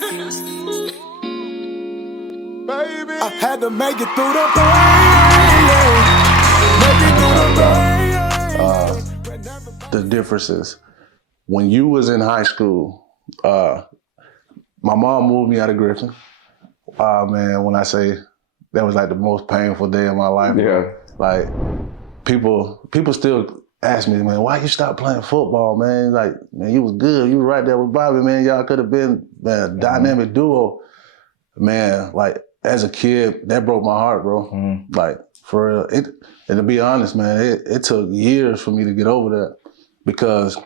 Baby, I had to make it through the pain. Make it through the pain. The differences. When you was in high school, my mom moved me out of Griffin. Man, when I say that was like the most painful day of my life. Yeah. Like people still ask me, man, why you stop playing football, man? Like, man, you was good. You were right there with Bobby, man. Y'all could have been a dynamic duo. Man, like as a kid, that broke my heart, bro. Like for real. And to be honest, man, it took years for me to get over that because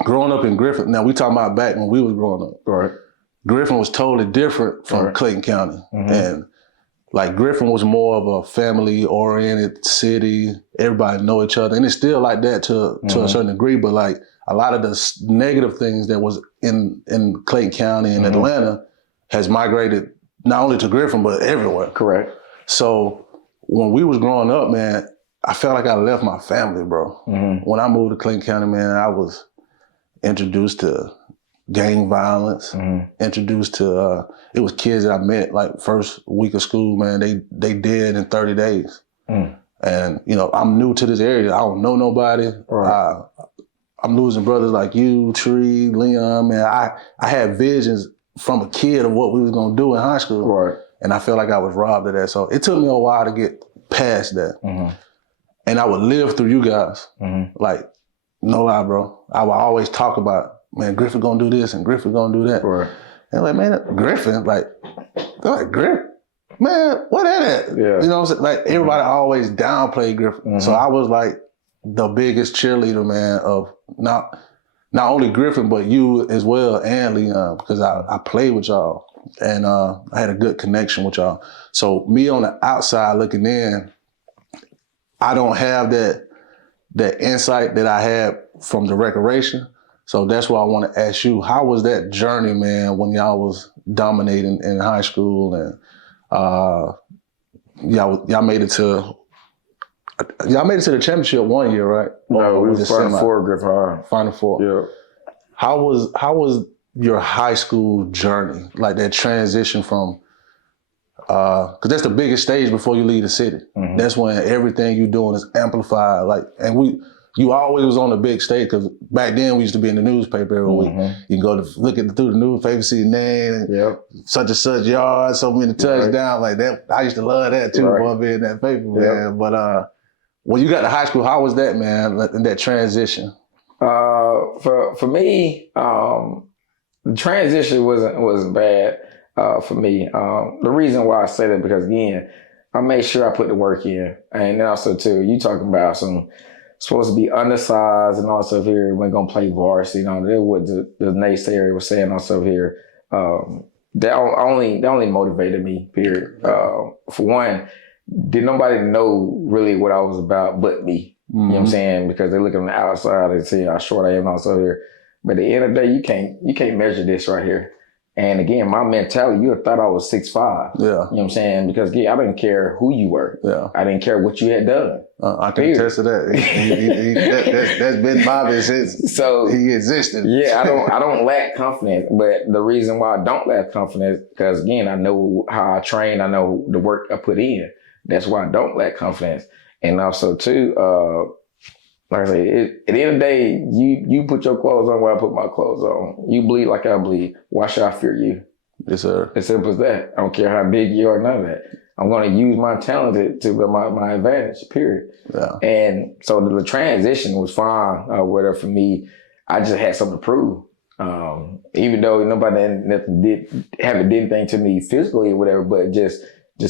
growing up in Griffin, now we talking about back when we was growing up. Right. Griffin was totally different from Clayton County. And like Griffin was more of a family-oriented city. Everybody know each other. And it's still like that to a certain degree, but like a lot of the negative things that was in Clayton County and Atlanta has migrated not only to Griffin, but everywhere. Correct. So when we was growing up, man, I felt like I left my family, bro. When I moved to Clayton County, man, I was introduced to gang violence, introduced to, it was kids that I met like first week of school, man, they dead in 30 days. And, you know, I'm new to this area. I don't know nobody. Right. I'm losing brothers like you, Tree, Leon, man. I had visions from a kid of what we was gonna do in high school. Right. And I felt like I was robbed of that. So it took me a while to get past that. And I would live through you guys. Like, no lie, bro. I would always talk about, man, Griffin gonna do this and Griffin gonna do that. Right. And like, man, Griffin, like, they're like, Griffin? Man, what that? Yeah. You know what I'm saying? Like, everybody always downplayed Griffin. So I was like the biggest cheerleader, man, of not only Griffin, but you as well and Leon, because I played with y'all and I had a good connection with y'all. So me on the outside looking in, I don't have that insight that I had from the recreation. So that's why I want to ask you, how was that journey, man, when y'all was dominating in high school and y'all made it to the championship one year, right? No, we was Final Four, Griffin High. Final Four. Yeah. How was your high school journey, like that transition from, because that's the biggest stage before you leave the city. That's when everything you're doing is amplified. Like, and you always was on the big stage because back then we used to be in the newspaper every week. You can go to look through the newspaper, see the name, such and such yard, so many touchdowns, like that. I used to love that too, boy, being that paper, man. But when you got to high school, how was that, man, that transition? For me, the transition wasn't bad for me. The reason why I say that because again, I made sure I put the work in, and also too, you talking about some supposed to be undersized and also here we're gonna play varsity. You know, that's what the naysayer was saying also here. That only motivated me. Period. For one, did nobody know really what I was about but me. You know what I'm saying? Because they look on the outside and see how short I am also here. But at the end of the day, you can't measure this right here. And again, my mentality, you would thought I was 6'5". Yeah. You know what I'm saying? Because again, I didn't care who you were. Yeah. I didn't care what you had done. I can attest to that. That's been Bobby since he existed. Yeah, I don't lack confidence. But the reason why I don't lack confidence, because again, I know how I train, I know the work I put in. That's why I don't lack confidence. And also too, like I say, at the end of the day, you put your clothes on where I put my clothes on. You bleed like I bleed. Why should I fear you? Yes, sir. As simple as that. I don't care how big you are, none of that. I'm going to use my talent to my advantage, period. Yeah. And so the transition was fine, whatever for me. I just had something to prove. Even though nobody did anything to me physically or whatever, but just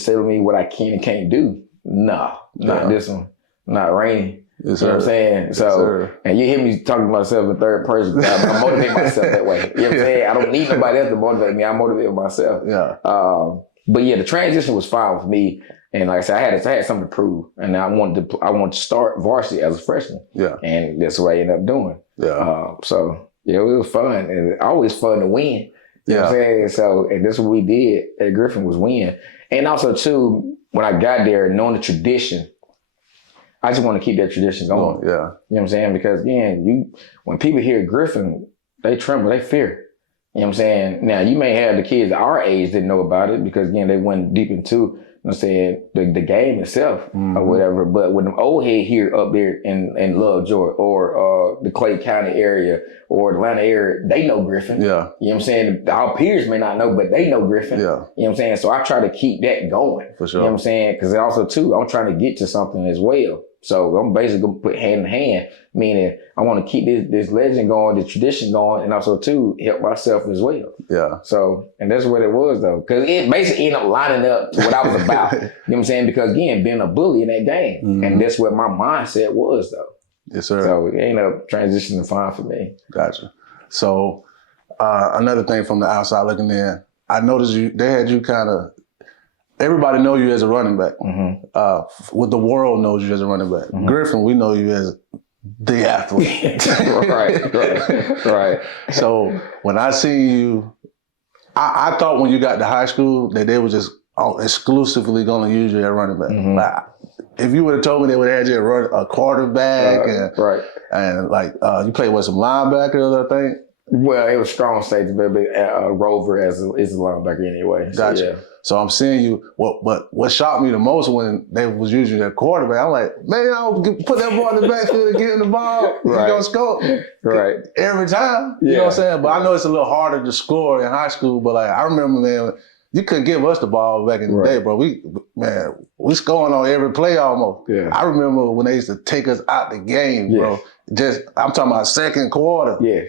telling me what I can and can't do. Nah, not this one. Not Rainey. Yes, you know what I'm saying? Yes, so, sir. And you hear me talking to myself in third person. I motivate myself that way. You know what I'm saying? I don't need nobody else to motivate me. I motivate myself. Yeah. But yeah, the transition was fine with me. And like I said, I had something to prove. And I wanted to start varsity as a freshman. Yeah. And that's what I ended up doing. Yeah. So, yeah, it was fun. And it's always fun to win. You know what I'm saying? So, and that's what we did at Griffin was win. And also, too, when I got there, knowing the tradition, I just want to keep that tradition going. You know what I'm saying? Because again, when people hear Griffin, they tremble, they fear. You know what I'm saying? Now, you may have the kids our age didn't know about it because, again, they went deep into, you know what I'm saying, the game itself or whatever. But with them old head here up there in Lovejoy or the Clay County area or Atlanta area, they know Griffin. Yeah. You know what I'm saying? Our peers may not know, but they know Griffin. Yeah. You know what I'm saying? So I try to keep that going. For sure. You know what I'm saying? Because also, too, I'm trying to get to something as well. So I'm basically going to put hand in hand, meaning I want to keep this legend going, the tradition going, and also, too, help myself as well. Yeah. So, and that's what it was, though. Because it basically ended up lining up to what I was about. You know what I'm saying? Because, again, being a bully in that game. And that's what my mindset was, though. Yes, sir. So it ended up transitioning fine for me. Gotcha. So another thing from the outside looking in, I noticed they had you kind of, everybody know you as a running back. What the world knows you as a running back. Griffin, we know you as the athlete. Right. So when I see you, I thought when you got to high school that they were just exclusively going to use you as running back. Like, if you would have told me they would have had you a quarterback and like you played with some linebackers, I think. Well, it was strong safety, but Rover is a linebacker anyway. So, Gotcha. yeah. So I'm seeing you. What shocked me the most when they was using their quarterback, I'm like, man, I'll put that ball in the backfield and get in the ball. He's gonna score. Right. Every time. You know what I'm saying? But I know it's a little harder to score in high school. But like I remember, man, you couldn't give us the ball back in the day, bro. We scoring on every play almost. Yeah. I remember when they used to take us out the game, bro. I'm talking about second quarter. Yeah.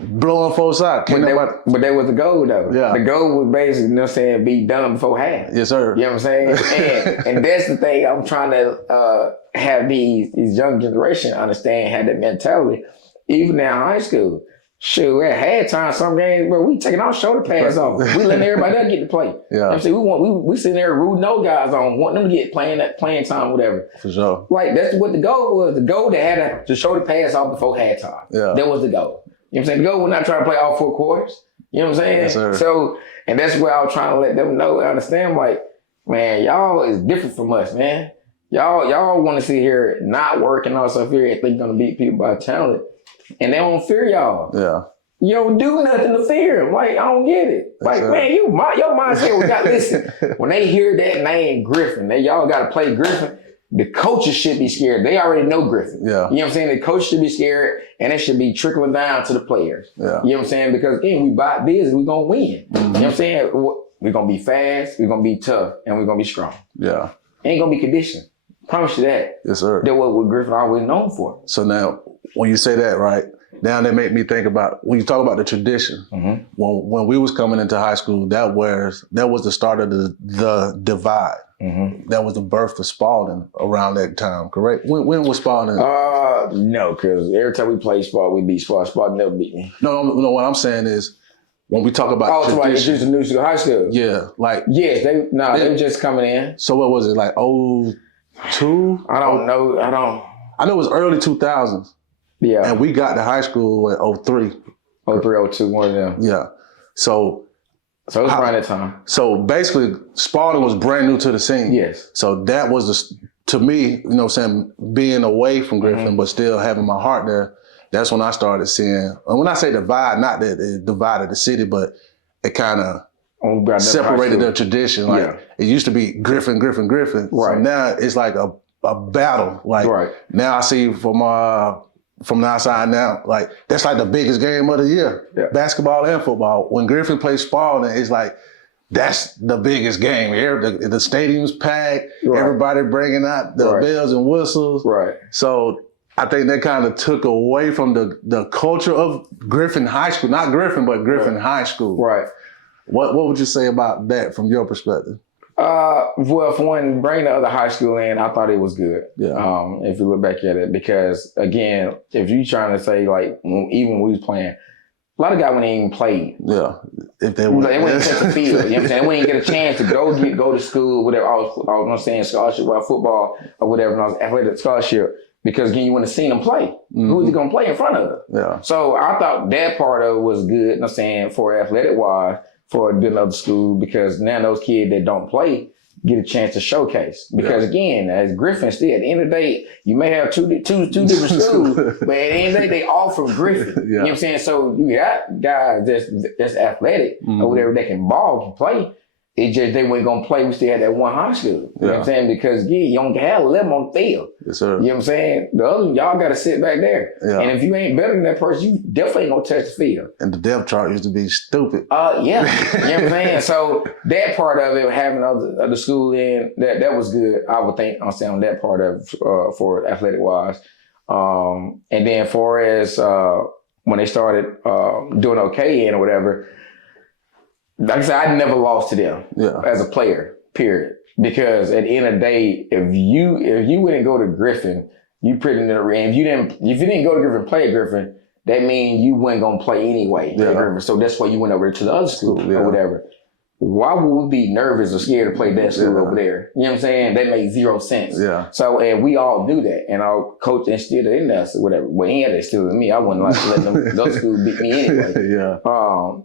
Blowing folks out. But that was the goal, though. Yeah. The goal was basically, you know what I'm saying, be done before half. Yes, sir. You know what I'm saying? and that's the thing I'm trying to have these young generation understand, have that mentality. Even now in high school, shoot, at halftime, some games, bro, we taking our shoulder pads off. We letting everybody else get to play. Yeah. You know what I'm saying? We sitting there rooting those guys on, wanting them to get playing time, whatever. For sure. Like, that's what the goal was. The goal to have the shoulder pads off before halftime. Yeah. That was the goal. You know what I'm saying? The goal was not trying to play all 4 quarters. You know what I'm saying? Yes, sir. So, and that's where I was trying to let them know and understand, like, man, y'all is different from us, man. Y'all want to sit here not working on stuff here and think you're going to beat people by talent. And they don't fear y'all. Yeah. You don't do nothing to fear them. Like, I don't get it. Like, man, your mindset, we got, listen, when they hear that name Griffin, y'all got to play Griffin. The coaches should be scared. They already know Griffin. Yeah. You know what I'm saying? The coach should be scared, and it should be trickling down to the players. Yeah. You know what I'm saying? Because, again, we buy business, we're going to win. You know what I'm saying? We're going to be fast, we're going to be tough, and we're going to be strong. Yeah. Ain't going to be conditioned. Promise you that. Yes, sir. That's what Griffin always known for. So now, when you say that, right, now that make me think about, when you talk about the tradition, when we was coming into high school, that was the start of the divide. That was the birth of Spalding around that time, correct? When was Spalding? No, because every time we played Spalding, we beat Spalding. Spalding never beat me. No, what I'm saying is, when we talk about tradition. Oh, so like new school, high school? Yeah, like. Yes, they were just coming in. So what was it, like 02? I don't know. I know it was early 2000s. Yeah. And we got to high school at 03. 03, 02, one of them. Yeah. So it was around that time. So basically, Spalding was brand new to the scene. Yes. So that was, to me, you know what I'm saying, being away from Griffin, but still having my heart there, that's when I started seeing, and when I say divide, not that it divided the city, but it kind of separated their tradition. Like, it used to be Griffin. Right. So now it's like a battle. Like, now I see from the outside now, like, that's like the biggest game of the year, basketball and football. When Griffin plays Spalding, it's like, that's the biggest game. The stadium's packed, everybody bringing out the bells and whistles. Right. So I think that kind of took away from the culture of Griffin High School, not Griffin, but Griffin High School. Right. What would you say about that from your perspective? Well, for one, bringing the other high school in, I thought it was good. Yeah. If you look back at it, because again, if you trying to say like, even when we was playing, a lot of guys wouldn't even play. Yeah. If they wouldn't touch the field. You know what I'm saying? They wouldn't get a chance to go to school, whatever. I was saying scholarship, well, football or whatever, and I was athletic scholarship. Because again, you wouldn't have seen them play. Who's he gonna play in front of? Yeah. So I thought that part of it was good, you know what I'm saying, for athletic wise, for another school, because now those kids that don't play, get a chance to showcase. Because again, as Griffin still, at the end of the day, you may have two different schools, but at the end of the day, they all from Griffin. You know what I'm saying? So you got guys that's athletic or whatever, that can ball, can play. It just, they weren't going to play. We still had that one high school. You know what I'm saying? Because, you don't have 11 on the field. Yes, sir. You know what I'm saying? The other, y'all got to sit back there. Yeah. And if you ain't better than that person, you definitely ain't going to touch the field. And the depth chart used to be stupid. Yeah. You know what I'm saying? So that part of it, having other school in, that was good. I would think, I'm saying, on that part of for athletic-wise. And then for as when they started doing okay in or whatever, like I said, I never lost to them as a player, period. Because at the end of the day, if you wouldn't go to Griffin, you pretty near, and if you didn't go to Griffin, play at Griffin, that means you weren't gonna play anyway. Yeah. So that's why you went over to the other school or whatever. Why would we be nervous or scared to play that school over there? You know what I'm saying? That makes zero sense. Yeah. So, and we all do that. And our coach instilled it in us or whatever. Well, he had to instill it in me. I wouldn't like to let them, those schools beat me anyway.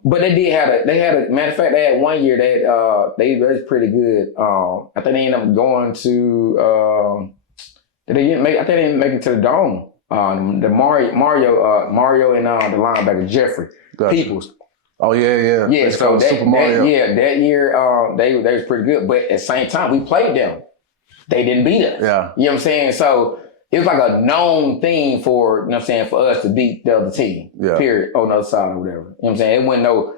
But they had a, matter of fact, they had one year that, they was pretty good. I think they ended up going to, I think they didn't make it to the Dome. The Mario and the linebacker, Jeffrey. Peoples. Oh yeah. Yeah, so that year they was pretty good. But at the same time, we played them. They didn't beat us. Yeah. You know what I'm saying? So it was like a known thing for, you know what I'm saying, for us to beat the other team. Yeah. Period. On the other side or whatever. You know what I'm saying? It wasn't no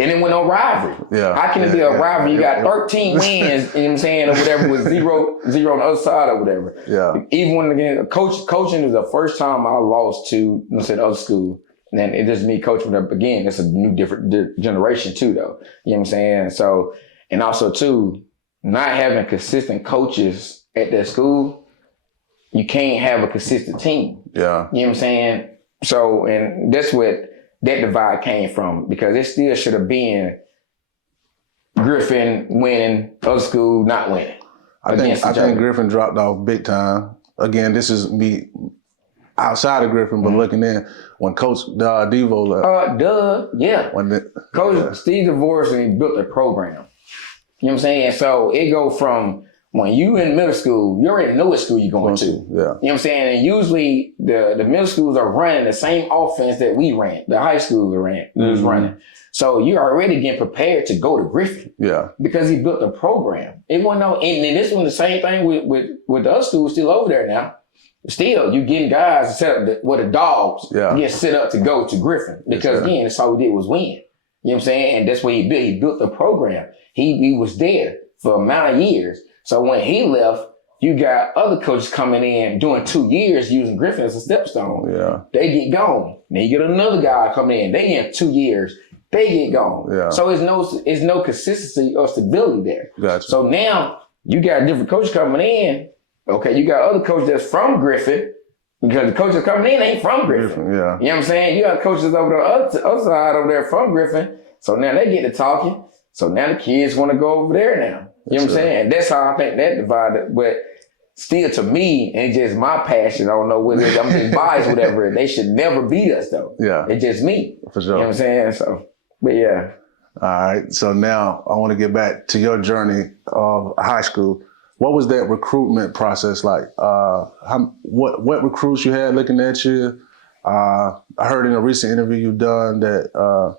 and it wasn't no rivalry. Yeah. How can it be a rivalry? You got 13 wins, you know what I'm saying, or whatever, with zero on the other side or whatever. Yeah. Even when again coaching is the first time I lost to, you know what I'm saying, other school. And then it's just me coaching up again. It's a new, different generation too, though. You know what I'm saying? So, and also too, not having consistent coaches at that school, you can't have a consistent team. Yeah. You know what I'm saying? So, and that's what that divide came from, because it still should have been Griffin winning, other school not winning. I think Griffin dropped off big time. Again, this is me outside of Griffin, but looking in when Coach Devo left. Coach Steve divorced and he built a program. You know what I'm saying? So it go from when you in middle school, you already know what school you're going to. Yeah. You know what I'm saying? And usually the middle schools are running the same offense that we ran, the high school was running. So you're already getting prepared to go to Griffin. Yeah. Because he built a program. It wasn't no, and this one the same thing with the other schools still over there now. Still, you getting guys set up with the dogs get set up to go to Griffin. Because again, that's all we did was win. You know what I'm saying? And that's what he built. He built the program. He was there for a amount of years. So when he left, you got other coaches coming in doing 2 years using Griffin as a stepstone. Yeah. They get gone. Then you get another guy coming in. They in 2 years. They get gone. Yeah. So it's no consistency or stability there. Gotcha. So now you got different coaches coming in. Okay, you got other coaches that's from Griffin, because the coaches coming in ain't from Griffin. Yeah. You know what I'm saying? You got coaches over the other side over there from Griffin. So now they get to talking. So now the kids want to go over there now. You know what I'm saying? That's how I think that divided. But still, to me, and it's just my passion. I don't know whether I'm just biased, whatever. They should never beat us, though. Yeah. It's just me. For sure. You know what I'm saying? So, but yeah. All right. So now I want to get back to your journey of high school. What was that recruitment process like? What recruits you had looking at you? I heard in a recent interview you've done that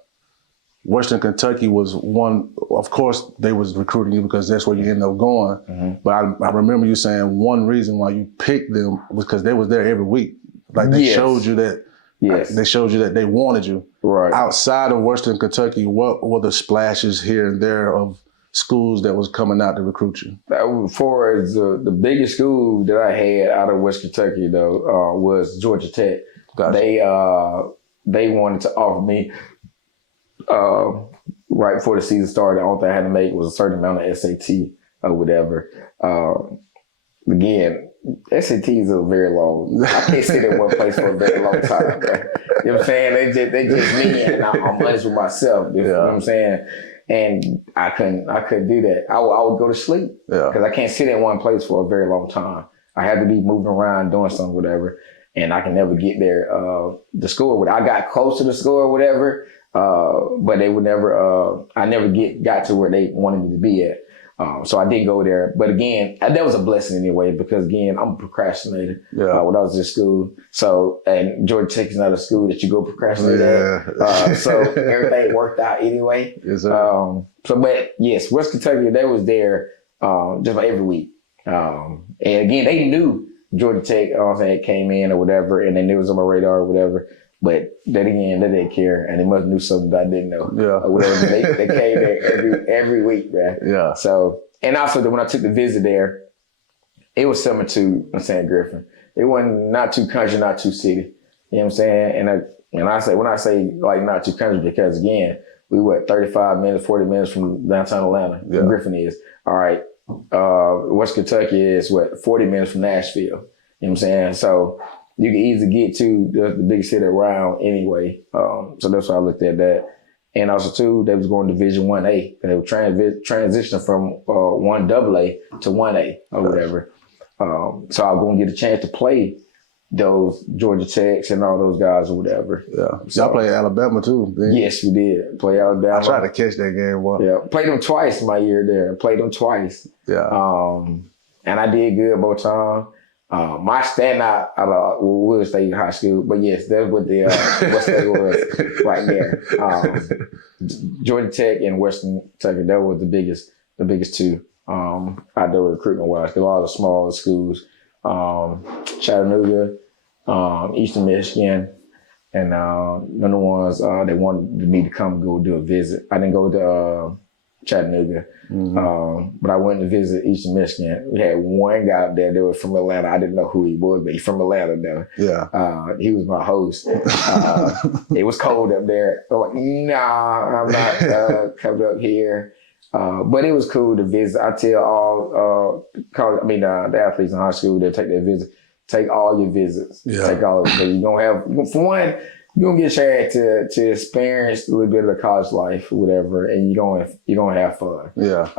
Western Kentucky was one. Of course, they was recruiting you because that's where you ended up going. Mm-hmm. But I remember you saying one reason why you picked them was because they was there every week. Like they showed you that. Yes. They showed you that they wanted you. Right. Outside of Western Kentucky, what were the splashes here and there of schools that was coming out to recruit you? As far as the biggest school that I had out of West Kentucky, though, was Georgia Tech. Gotcha. They wanted to offer me, right before the season started, the only thing I had to make was a certain amount of SAT or whatever. Again, SATs are very long. I can't sit in one place for a very long time. Bro. You know what I'm saying? They just me, and I'm honest with myself. You know what I'm saying? And I couldn't do that. I would go to sleep because I can't sit in one place for a very long time. I had to be moving around, doing something, whatever, and I can never get there. The score, I got close to the score or whatever, but they would never. I never got to where they wanted me to be at. So I didn't go there. But again, that was a blessing anyway, because again, I'm a procrastinator when I was in school. So, and Georgia Tech is not a school that you go procrastinate at. So everything worked out anyway. Yes, sir. But yes, West Kentucky, they was there just like every week. And again, they knew Georgia Tech came in or whatever, and then it was on my radar or whatever. But then again, they didn't care, and they must have knew something that I didn't know. Yeah. Or whatever. They came there every week, man. Yeah. So, and also when I took the visit there, it was similar to Griffin. It wasn't not too country, not too city. You know what I'm saying? And when I say like not too country, because again, we were 35 minutes, 40 minutes from downtown Atlanta. Yeah. Griffin is. All right. West Kentucky is 40 minutes from Nashville. You know what I'm saying? So you can easily get to the biggest city around anyway. So that's why I looked at that. And also too, they was going Division 1A. They were transitioning from 1AA to 1A or whatever. So I was going to get a chance to play those Georgia Techs and all those guys or whatever. Yeah. So y'all played Alabama too, then? Yes, we did. Play Alabama. I tried to catch that game once. Yeah. Played them twice my year there. Played them twice. Yeah. And I did good both times. My standout out of Wood State High School, but yes, that's what the West State was right there. Georgia Tech and Western Kentucky, that was the biggest two outdoor recruitment wise. There were all the smaller schools, Chattanooga, Eastern Michigan, and none of the ones they wanted me to come go do a visit. I didn't go to Chattanooga. But I went to visit Eastern Michigan. We had one guy up there that was from Atlanta. I didn't know who he was, but he's from Atlanta though. Yeah. He was my host. It was cold up there. I'm like, nah, I'm not coming up here. But it was cool to visit. I tell all the athletes in high school that take their visit, take all your visits. Yeah. Take all of them. You're gonna have, for one, you're gonna get a chance to experience a little bit of the college life or whatever, and you're gonna have fun. Yeah.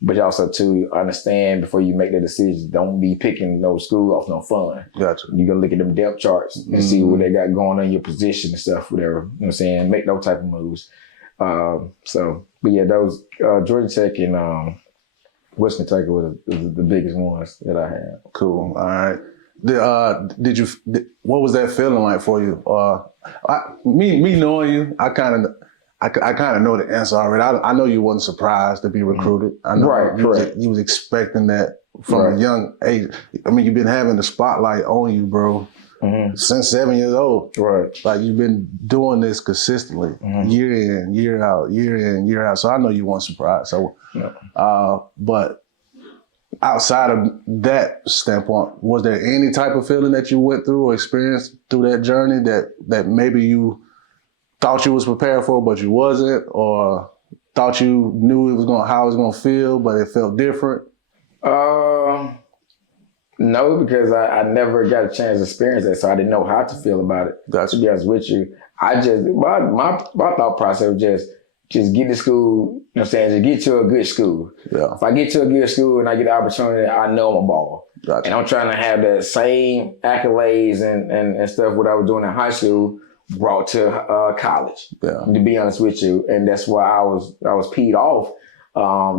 But you also too understand before you make the decision, don't be picking no school off no fun. Gotcha. You gotta look at them depth charts and see what they got going on in your position and stuff, whatever. You know what I'm saying? Make those type of moves. But yeah, those Georgia Tech and West Kentucky were the biggest ones that I had. Cool. All right. What was that feeling like for you? Me knowing you, I kind of know the answer already. I know you wasn't surprised to be recruited. I know you was expecting that from a young age. I mean, you've been having the spotlight on you, bro, since 7 years old. Right. Like you've been doing this consistently, year in, year out, year in, year out. So I know you weren't surprised. So, but outside of that standpoint, was there any type of feeling that you went through or experienced through that journey that maybe you thought you was prepared for, but you wasn't, or thought you knew how it was gonna feel, but it felt different? No, because I never got a chance to experience that, so I didn't know how to feel about it. Gotcha. To be honest with you, I just my thought process was just get to school, you know what I'm saying, just get to a good school. Yeah. If I get to a good school and I get the opportunity, I know I'm a baller. Gotcha. And I'm trying to have the same accolades and stuff what I was doing in high school brought to college. Yeah. To be honest with you. And that's why I was peed off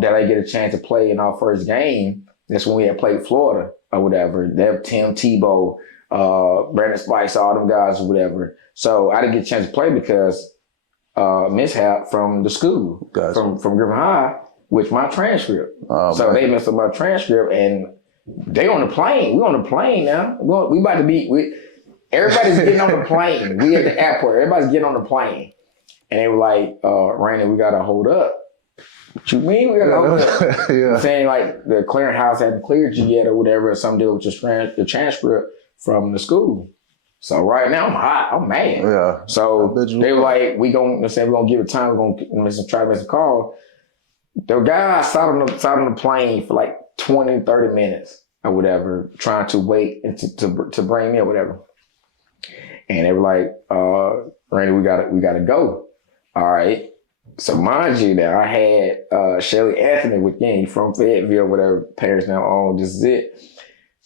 that I get a chance to play in our first game. That's when we had played Florida or whatever. They have Tim Tebow, Brandon Spice, all them guys or whatever. So I didn't get a chance to play because mishap from the school, gotcha. from Griffin High, with my transcript. So they messed up my transcript, and they on the plane. We on the plane now. We about to be. Everybody's getting on the plane. We at the airport. Everybody's getting on the plane, and they were like, "Randy, we gotta hold up." What you mean we gotta hold up? Yeah. Saying like the clearinghouse hadn't cleared you yet or whatever, or some deal with the transcript from the school. So right now I'm hot. I'm mad. Yeah. So they were like, we're gonna give it time. We're gonna try to make a call. The guy sat on the plane for like 20, 30 minutes or whatever, trying to wait and to bring me or whatever. And they were like, Randy, we gotta go. All right. So mind you that I had Shelly Anthony with me from Fayetteville, whatever, parents now own, this is it.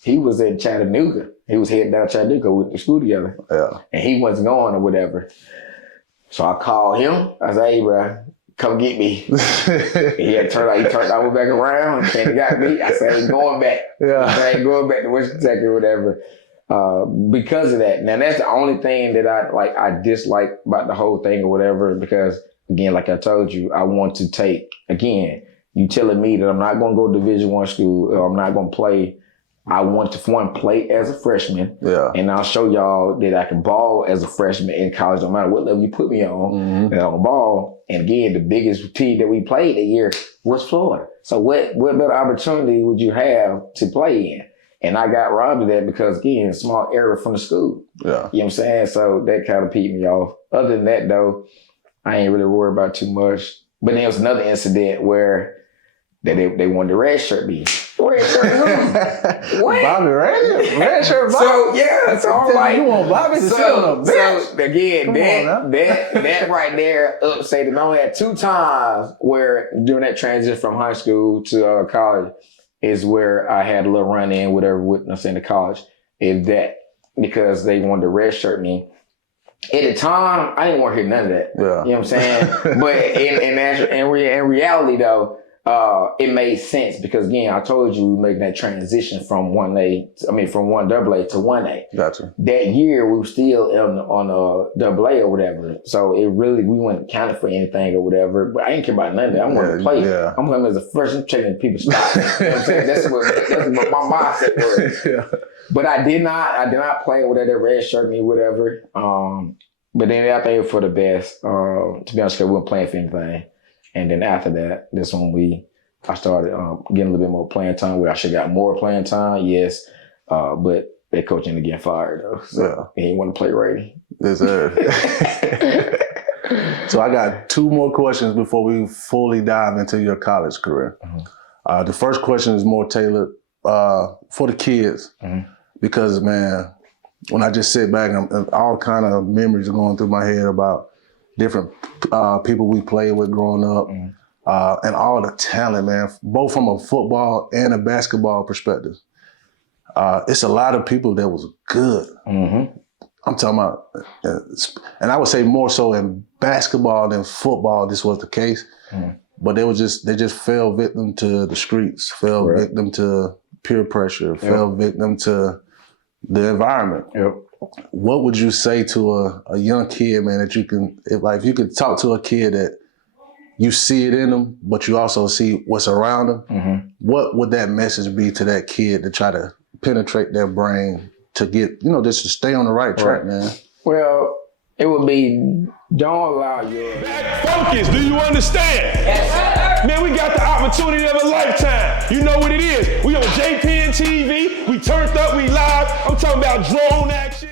He was in Chattanooga. He was heading down Chattanooga with the school together. Yeah. And he wasn't going or whatever. So I called him. I said, hey, bro, come get me. He turned all back around and came and got me. I said, I ain't going back. Yeah. I ain't going back to West Kentucky or whatever. Because of that. Now that's the only thing that I dislike about the whole thing or whatever, because again, like I told you, I want to take, again, you telling me that I'm not going to go to Division I school or I'm not going to play. I want to, for one, play as a freshman. Yeah. And I'll show y'all that I can ball as a freshman in college, no matter what level you put me on, and I can ball. And again, the biggest team that we played that year was Florida. So what better opportunity would you have to play in? And I got robbed of that because, again, small error from the school. Yeah. You know what I'm saying? So that kind of peed me off. Other than that, though, I ain't really worried about too much. But there was another incident where they wanted to redshirt me. Redshirt who? What? Bobby Rainey? Redshirt Bobby? So, yeah. So I'm like, you want Bobby to sit on a bench? So, again, that right there upset him. I only had 2 times where during that transition from high school to college, is where I had a little run in, whatever, with the college, is that because they wanted to redshirt me. At the time, I didn't want to hear none of that. Yeah. You know what I'm saying? But in reality, though, it made sense because, again, I told you we were making that transition from from 1AA to 1A. Gotcha. That year, we were still on AA or whatever. So it really, we weren't counted for anything or whatever. But I didn't care about none of that. I wanted to play. Yeah. I'm playing as a freshman, checking people's stock. You know what I'm saying? That's what my mindset was. Yeah. But I did not play with that red shirt me, whatever. But then I think it was for the best. To be honest, we weren't playing for anything. And then after that, that's when I started getting a little bit more playing time. Where I should have got more playing time, yes. But that coach ended up getting fired though. So he didn't want to play Rainey. Yes, sir. So I got 2 more questions before we fully dive into your college career. Mm-hmm. The first question is more tailored for the kids. Mm-hmm. Because, man, when I just sit back, and all kind of memories are going through my head about different people we played with growing up, and all the talent, man, both from a football and a basketball perspective. It's a lot of people that was good. Mm-hmm. I'm talking about, and I would say more so in basketball than football, this was the case. Mm-hmm. But they just fell victim to the streets, fell victim to peer pressure, fell victim to the environment. Yep. What would you say to a young kid, man, that you can, if you could talk to a kid that you see it in them, but you also see what's around them, mm-hmm. what would that message be to that kid to try to penetrate their brain to get, just to stay on the right track, man? Well, it would be, don't allow your... Focus, do you understand? Yes, sir. Man, we got the opportunity of a lifetime. You know what it is. We on JPN TV, we turned up, we live. I'm talking about drone action.